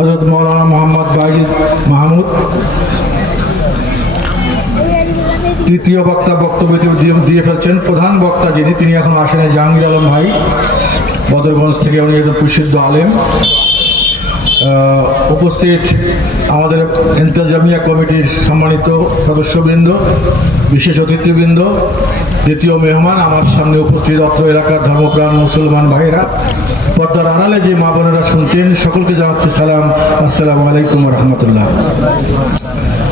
হযরত মাওলানা মোহাম্মদ বাজিদ মাহমুদ। তৃতীয় বক্তা বক্তব্য দিয়ে ফেলছেন। প্রধান বক্তা যিনি, তিনি এখন আসেন, জাহাঙ্গীর আলম ভাই, বদরগঞ্জ থেকে, উনি একজন প্রসিদ্ধ আলেম। উপস্থিত আমাদের ইন্তেজামিয়া কমিটির সম্মানিত সদস্যবৃন্দ, বিশেষ অতিথিবৃন্দ, দ্বিতীয় মেহমান আমার সামনে উপস্থিত অত্র এলাকার ধর্মপ্রাণ মুসলমান ভাইরা, পর্দার আড়ালে যে মা বোনেরা শুনছেন, সকলকে জানাচ্ছি সালাম, আসসালামু আলাইকুম রহমতুল্লাহ।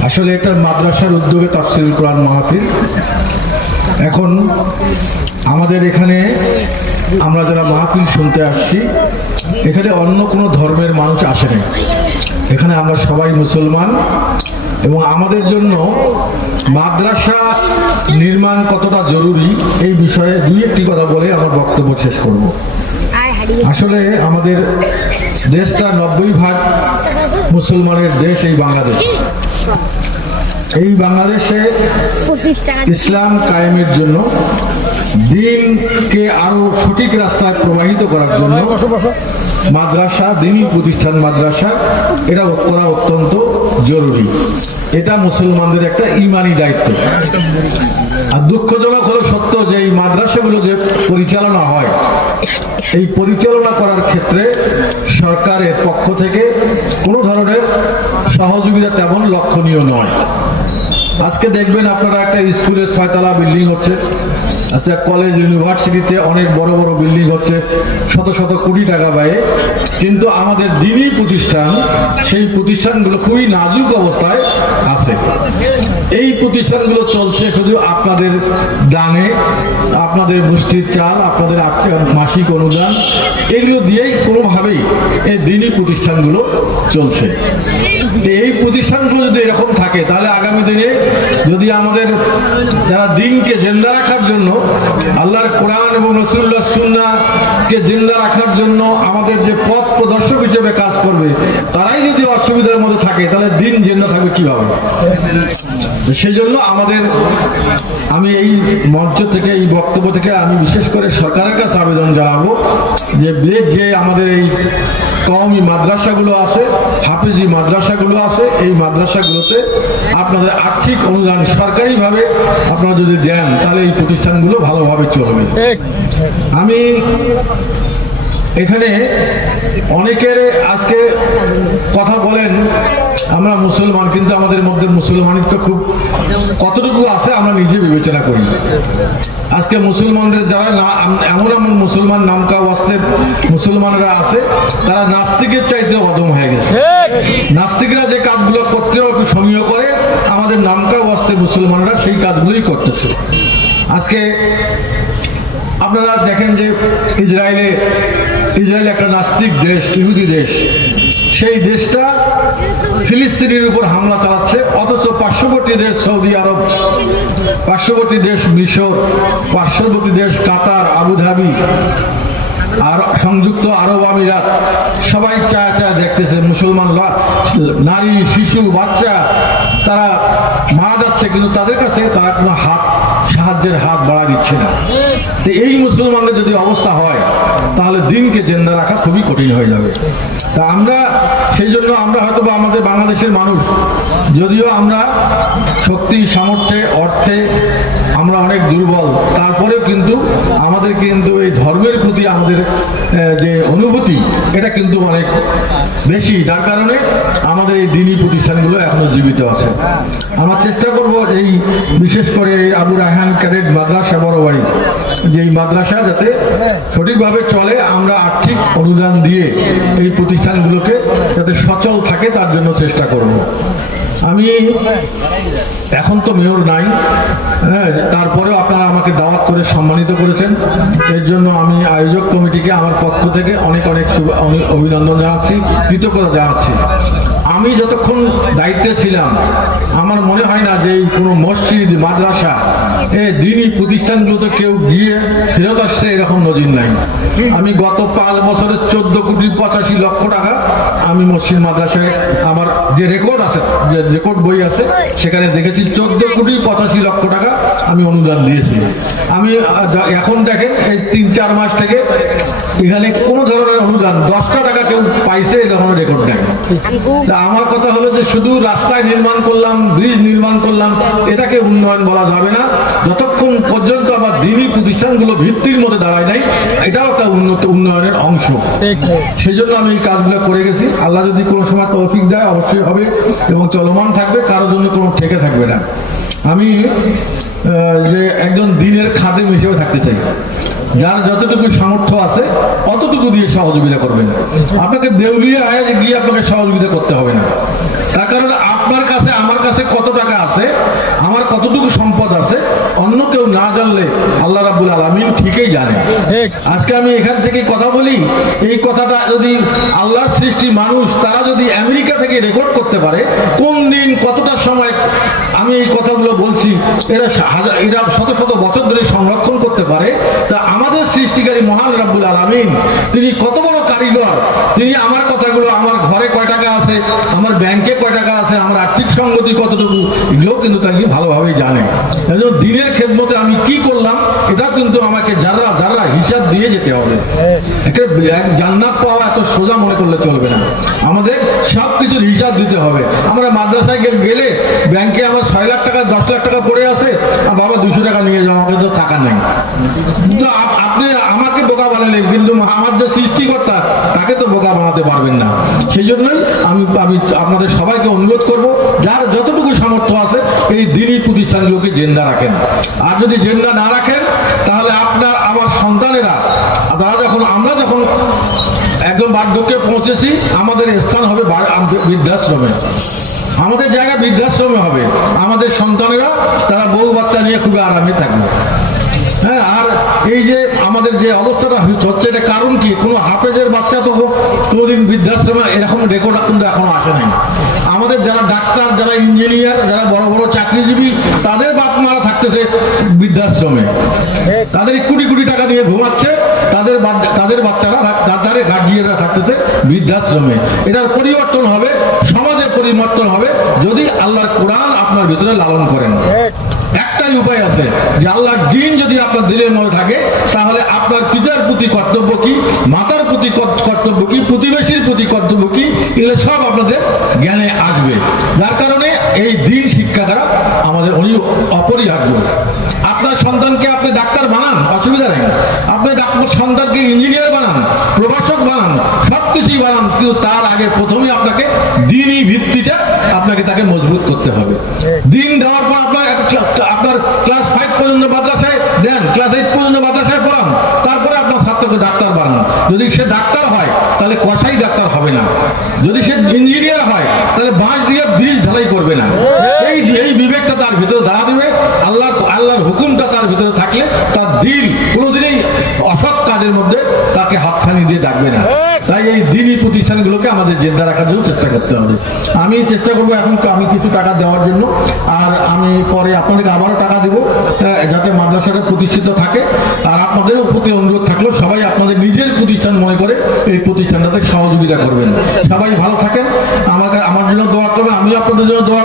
আসলে এটা মাদ্রাসার উদ্যোগে তাফসীরুল কোরআন মাহফিল। এখন আমাদের এখানে আমরা যারা মাহফিল শুনতে আসছি, এখানে অন্য কোনো ধর্মের মানুষ আসে না। এখানে আমরা সবাই মুসলমান, এবং আমাদের জন্য মাদ্রাসা নির্মাণ কতটা জরুরি এই বিষয়ে দুই একটি কথা বলে আমার বক্তব্য শেষ করব। আসলে আমাদের দেশটা 90% মুসলমানের দেশ, এই বাংলাদেশ। এই বাংলাদেশে ইসলাম কায়েমের জন্য, দ্বীনকে আরো সঠিক রাস্তায় প্রবাহিত করার জন্য মাদ্রাসা, দ্বীনি প্রতিষ্ঠান মাদ্রাসা এটা করা অত্যন্ত জরুরি। এটা মুসলমানদের একটা ঈমানি দায়িত্ব। আর দুঃখজনক হলো সত্য যে এই মাদ্রাসাগুলো যে পরিচালনা হয়, এই পরিচালনা করার ক্ষেত্রে সরকারের পক্ষ থেকে কোনো ধরনের সহযোগিতা তেমন লক্ষণীয় নয়। আজকে দেখবেন আপনারা একটা স্কুলের 6 তলা বিল্ডিং হচ্ছে, আচ্ছা কলেজ ইউনিভার্সিটিতে অনেক বড় বড় বিল্ডিং হচ্ছে, শত শত কোটি টাকা ব্যয়ে, কিন্তু আমাদের দ্বীনি প্রতিষ্ঠান, সেই প্রতিষ্ঠানগুলো খুবই নাজুক অবস্থায় আছে। এই প্রতিষ্ঠানগুলো চলছে শুধু আপনাদের দানে, আপনাদের মুষ্টির চাল, আপনাদের মাসিক অনুদান, এগুলো দিয়েই কোনোভাবেই এই দ্বীনি প্রতিষ্ঠানগুলো চলছে। এই প্রতিষ্ঠানগুলো যদি এরকম থাকে, তাহলে আগামী দিনে যদি আমাদের যারা দ্বীনকে জিন্দা রাখার জন্য, আল্লাহর কোরআন এবং রাসূলুল্লাহ সুন্নাহকে জিন্দা রাখার জন্য আমাদের যে পথ প্রদর্শক হিসেবে কাজ করবে, তারাই যদি অসুবিধার মধ্যে থাকে, তাহলে দ্বীন জিন্দা থাকবে কিভাবে? সেই জন্য আমি এই মঞ্চ থেকে, এই বক্তব্য থেকে আমি বিশেষ করে সরকারের কাছে আবেদন জানাবো যে আমাদের এই কওমি মাদ্রাসাগুলো আছে, হাফেজি মাদ্রাসাগুলো আছে, এই মাদ্রাসাগুলোতে আপনাদের আর্থিক অনুদান সরকারিভাবে আপনারা যদি দেন, তাহলে এই প্রতিষ্ঠানগুলো ভালোভাবে চলবে। আমি এখানে অনেকের আজকে কথা বলেন আমরা মুসলমান, কিন্তু আমাদের মধ্যে মুসলমানিত্ব খুব কতটুকু আছে আমরা নিজে বিবেচনা করি। আজকে মুসলমানদের যারা এমন এমন মুসলমান নামকা ওয়াস্তের মুসলমানরা আছে, তারা নাস্তিকের চাইতে অদম হয়ে গেছে। নাস্তিকরা যে কাজগুলো করতেও একটু সমীহ করে, আমাদের নামকা ওয়াস্তের মুসলমানরা সেই কাজগুলোই করতেছে। আজকে আপনারা দেখেন যে ইসরায়েল একটা নাস্তিক দেশ, ইহুদি দেশ। সেই দেশটা ফিলিস্তিনের উপর হামলা চালাচ্ছে, অথচ পার্শ্ববর্তী দেশ সৌদি আরব, পার্শ্ববর্তী দেশ মিশর, পার্শ্ববর্তী দেশ কাতার, আবুধাবি আর সংযুক্ত আরব আমিরাত সবাই চায় দেখতেছে মুসলমানরা, নারী, শিশু, বাচ্চা তারা মারা যাচ্ছে, কিন্তু তাদের কাছে তারা কোনো সাহায্যের হাত বাড়া দিচ্ছে না। তো এই মুসলমানদের যদি অবস্থা হয়, তাহলে দ্বীনকে জিন্দা রাখা খুবই কঠিন হয়ে যাবে। তা সেই জন্য আমরা হয়তো আমাদের বাংলাদেশের মানুষ, যদিও আমরা শক্তি, সামর্থ্যে, অর্থে আমরা অনেক দুর্বল, তারপরেও কিন্তু আমাদের কিন্তু এই ধর্মের প্রতি আমাদের যে অনুভূতি, এটা কিন্তু অনেক বেশি, যার কারণে আমাদের এই দ্বীনি প্রতিষ্ঠানগুলো এখনো জীবিত আছে। আমরা চেষ্টা করব এই বিশেষ করে আবু রায়হান ক্যাডেট মাদ্রাসা বড়বাড়ি, যে এই মাদ্রাসা যাতে সঠিকভাবে চলে, আমরা আর্থিক অনুদান দিয়ে এই প্রতিষ্ঠানগুলোকে যাতে সচল থাকে তার জন্য চেষ্টা করব। আমি এখন তো মেয়র নাই, তারপরেও আপনারা আমাকে দাওয়াত করে সম্মানিত করেছেন, এর জন্য আমি আয়োজক কমিটিকে আমার পক্ষ থেকে অনেক অভিনন্দন জানাচ্ছি, কৃতজ্ঞতা জানাচ্ছি। আমি যতক্ষণ দায়িত্বে ছিলাম, আমার মনে হয় না যে কোনো মসজিদ, মাদ্রাসা, দ্বীনি প্রতিষ্ঠানগুলোতে কেউ গিয়ে ফেরত আসছে এরকম নজির নাই। আমি গত 5 বছরে 14 কোটি 85 লক্ষ টাকা আমি মসজিদ মাদ্রাসায় আমার যে রেকর্ড আছে, যে রেকর্ড বই আছে, সেখানে দেখেছি 14,85,00,000 টাকা আমি অনুদান দিয়েছি। আমি এখন দেখেন এই 3-4 মাস থেকে এখানে কোনো ধরনের অনুদান 10টা টাকা কেউ পাইছে এরকম রেকর্ড নেই। তা আমার কথা হলো যে শুধু রাস্তায় নির্মাণ করলাম, ব্রিজ নির্মাণ করলাম, এটাকে উন্নয়ন বলা যাবে না যতক্ষণ পর্যন্ত আমার দিনী প্রতিষ্ঠানগুলো ভিত্তির মধ্যে দাঁড়ায় নাই। এটাও একটা উন্নয়নের অংশ। সেই জন্য আমি এই কাজগুলো করে গেছি। আল্লাহ যদি কোনো সময় তৌফিক দেয় অবশ্যই হবে এবং চলমান থাকবে, কারোর জন্য কোনো ঠেকে থাকবে না। আমি যে একজন দিনের খাদেম হিসেবে থাকতে চাই, যার যতটুকু সামর্থ্য আছে অতটুকু দিয়ে সহযোগিতা করবেন। আপনাকে দেউলিয়া হয়ে গিয়ে আপনাকে সহযোগিতা করতে হবে না। তার কারণ আপনার কাছে আমার কাছে কত টাকা আছে, আমার কতটুকু সম্পদ আছে, অন্য কেউ না জানলে আল্লাহ রাব্বুল আলামিন ঠিকই জানে। আজকে আমি এখান থেকে কথা বলি, এই কথাটা যদি আল্লাহর সৃষ্টি মানুষ তারা যদি আমেরিকা থেকে রেকর্ড করতে পারে, কোন দিন কতটা সময় আমি এই কথাগুলো বলছি, এরা শত শত বছর ধরে সংরক্ষণ করতে পারে, তা আমাদের সৃষ্টিকারী মহান রাব্বুল আলামিন তিনি কত বড় কারিগর। তিনি আমার কথাগুলো, আমার ঘরে কয় টাকা আছে, আমার ব্যাংকে কয় টাকা আছে, আমার আর্থিক সঙ্গতি কতটুকু, এগুলো কিন্তু তাকে ভালোভাবেই জানে। দিনের খেদমতে আমি কি করলাম এটা কিন্তু আমাকে যারা যারা হিসাব দিয়ে যেতে হবে। জান্নাত পাওয়া এত সোজা মনে করলে চলবে না, আমাদের সব কিছুর হিসাব দিতে হবে। আমরা মাদ্রাসায় গেলে ব্যাংকে আমার 6 লাখ টাকা 10 লাখ টাকা পড়ে আছে, আর বাবা 200 টাকা নিয়ে যাও, আমাকে তো টাকা নেই। তো আপনি আমাকে বোকা বানালেন, কিন্তু আমার যে সৃষ্টিকর্তা তাকে তো বোকা বানাতে পারবেন না। সেই জন্যই আমি আপনাদের সবাইকে অনুরোধ করব, যার যতটুকু সামর্থ্য আছে এই দিনী প্রতিষ্ঠানগুলোকে জিন্দা রাখেন। আর যদি জিন্দা না রাখেন তাহলে আপনার আমার সন্তানেরা, আমরা যখন একদম বার্ধক্যে পৌঁছেছি, আমাদের স্থান হবে বৃদ্ধাশ্রমে, আমাদের জায়গা বৃদ্ধাশ্রমে হবে। আমাদের সন্তানেরা তারা বউ বাচ্চা নিয়ে খুবই আরামে থাকবে। হ্যাঁ, আর এই যে আমাদের যে অবস্থাটা হচ্ছে, এটা কারণ কি? কোনো হাফেজের বাচ্চা তো কোনোদিন বৃদ্ধাশ্রমে এরকম রেকর্ড কিন্তু এখনো আসে নাই। আমাদের যারা ডাক্তার, যারা ইঞ্জিনিয়ার, যারা বড় বড় চাকরিজীবী, তাদের বাপ মারা থাকতেছে বৃদ্ধাশ্রমে, তাদের কোটি কোটি টাকা দিয়ে ঘুমাচ্ছে, তাদের বাচ্চারা, তাদের গার্জিয়ানরা থাকতেছে বৃদ্ধাশ্রমে। এটার পরিবর্তন হবে, সমাজে পরিবর্তন হবে যদি আল্লাহর কোরআন আপনার ভিতরে লালন করেন। একটাই উপায় আছে, যে আল্লাহর দ্বীন যদি আপনার দিলের মধ্যে থাকে, তাহলে আপনার পিতার প্রতি কর্তব্য কি, মাতার প্রতি কর্তব্য কি, প্রতিবেশীর প্রতি কর্তব্য কি, এগুলো সব আপনাদের জ্ঞানে আসবে। যার কারণে এই দ্বীন শিক্ষা দ্বারা আমাদের অপরিহার্য। আপনার সন্তানকে আপনি ডাক্তার বানান, অসুবিধা নেই। আপনি আপনার সন্তানকে ইঞ্জিনিয়ার বানান, প্রভাষক বানান, সবকিছুই বানান, কিন্তু তার আগে প্রথমে আপনাকে দ্বীনি ভিত্তিটা আপনাকে তাকে মজবুত করতে হবে। দ্বীন দেওয়ার পর আপনার ক্লাস 5 পর্যন্ত মাদ্রাসায় দেন, ক্লাস 8 পর্যন্ত মাদ্রাসায় পড়ান, তারপরে আপনার ছাত্রকে ডাক্তার বানান। যদি সে ডাক্তার হয় তাহলে কসাই ডাক্তার হবে না, যদি সে ইঞ্জিনিয়ার হয় তাহলে বাঁশ দিয়ে ব্রিজ ঢালাই করবে না। এই বিবেকটা তার ভিতরে দাঁড়া দেবে। আল্লাহর হুকুমটা তার ভিতরে থাকলে তার দিল কোনোদিনই অসৎ কাজের মধ্যে তাকে হাতছানি দিয়ে ডাকবে না। তাই এই দিনী প্রতিষ্ঠানগুলোকে আমাদের জিন্দা রাখার জন্য চেষ্টা করতে হবে। আমি চেষ্টা করবো এখন আমি কিছু টাকা দেওয়ার জন্য, আর আমি পরে আপনাদেরকে আবারও টাকা দিব যাতে মাদ্রাসাটা প্রতিষ্ঠিত থাকে। আর আপনাদেরও প্রতি অনুরোধ থাকলো, সবাই আপনাদের নিজের প্রতিষ্ঠান মনে করে এই প্রতিষ্ঠানটাতে সহযোগিতা করবেন। সবাই ভালো থাকেন, আমার জন্য দোয়া করবেন, আমি আপনাদের জন্য দোয়া